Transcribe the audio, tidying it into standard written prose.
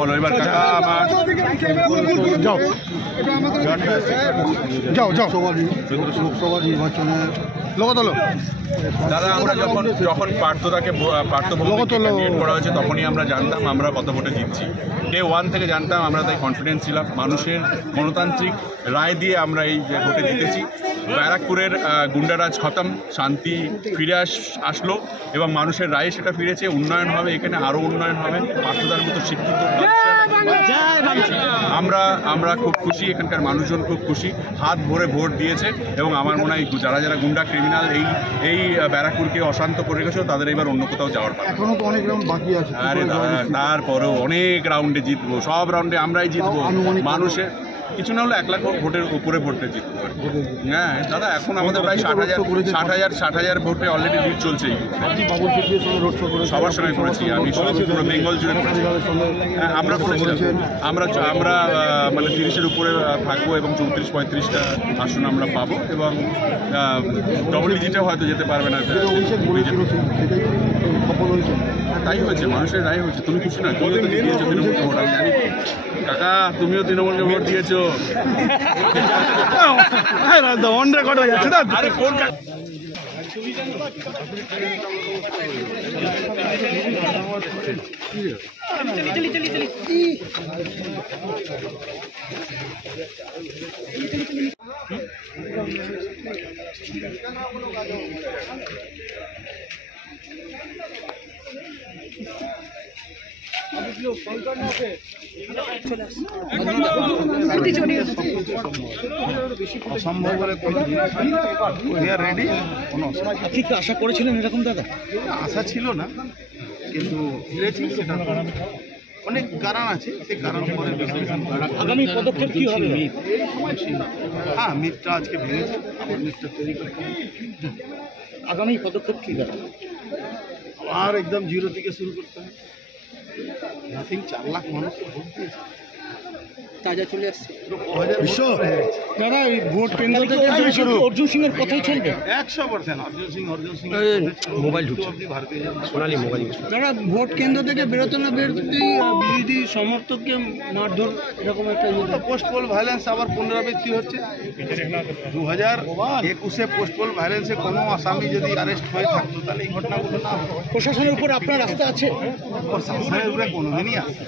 বলো এবার কাকা আমার যাও যাও যাও লোকসভা নির্বাচনে দাদা আমরা যখন পার্থভূমিকে ক্যান্ডিডেট করা হয়েছে তখনই আমরা জানতাম আমরা কত ভোটে জিতছি। ডে 1 থেকে জানতাম, আমরা তাই কনফিডেন্স ছিলাম। মানুষের গণতান্ত্রিক রায় দিয়ে আমরা এই ভোটে জিতেছি। ব্যারাকপুরের গুন্ডারাজ খতম, শান্তি ফিরে আসলো এবং মানুষের রায়ে সেটা ফিরেছে। উন্নয়ন হবে, এখানে আরও উন্নয়ন হবে। পার্থদার মতো শিক্ষিত আমরা খুব খুশি, এখানকার মানুষজন খুব খুশি, হাত ভরে ভোট দিয়েছে এবং আমার মনে হয় যারা গুন্ডা ক্রিমিনাল এই ব্যারাকপুরকে অশান্ত করে রেখেছিল তাদের এবার অন্য কোথাও যাওয়ার কথা। এখনো তো অনেক রাউন্ড বাকি আছে। আরে তারপরেও অনেক রাউন্ডে জিতবো, সব রাউন্ডে আমরাই জিতবো। মানুষের কিছু না হলে 1 লাখ ভোটের উপরে ভোটে জিততে পারে। হ্যাঁ দাদা, এখন আমাদের প্রায় 60,000 ভোটে অলরেডি লিড চলছে। সবার সঙ্গে করেছি, আমি পুরো বেঙ্গল জুড়ে করেছি। হ্যাঁ আমরা করেছিলাম, আমরা মানে 30-এর উপরে থাকবো এবং 34-35টা আসন আমরা পাবো এবং ডবল ডিজিটে হয়তো যেতে পারবে না। তাই হয়েছে, মানুষের রায় হয়েছে। তুমি খুশি না? তুমিও তো দিয়েছো তৃণমূলকে ভোট, আমি জানি। কাকা তুমিও তৃণমূলকে ভোট দিয়েছো। আরে কোন অসম্ভব বলে রেডি। আপনি কি আশা করেছিলেন এরকম দাদা? আশা ছিল না, কিন্তু হেরেছি। সেটা অনেক কারণ আছে, সেই কারণ পরে আগামী পদক্ষেপ কি হবে? হ্যাঁ, মিটটা আজকে ভেঙেছে, আবার মিটটা তৈরি করতে হবে। আগামী পদক্ষেপ কি দাদা? আর একদম জিরো থেকে শুরু করতে হবে। নাথিং, 4 লাখ মানুষ ভোট দিয়েছে, তাজা চলে আসছে। দাদা এই ভোট কেন্দ্র থেকে অর্জুন সিং এর কথাই চলবে 100%। অর্জুন সিং মোবাইল ঢুকছে, ভারতীয় সোনালী মোবাইল। দাদা ভোট কেন্দ্র থেকে বেরোতে না বেরোতেই বিরোধী সমর্থককে মারধর, এরকম একটা পোস্ট পোল ভায়োলেন্স আবার পুনরাবৃত্তি হচ্ছে। 2021-এ পোস্ট পোল ভায়োলেন্সে কোনো আসামি যদি অ্যারেস্ট হয়ে থাকতো তাহলে এই ঘটনাগুলো না হতো। প্রশাসনের উপর আপনার আস্থা আছে? প্রশাসনের উপরে কোনোদিনই আছে।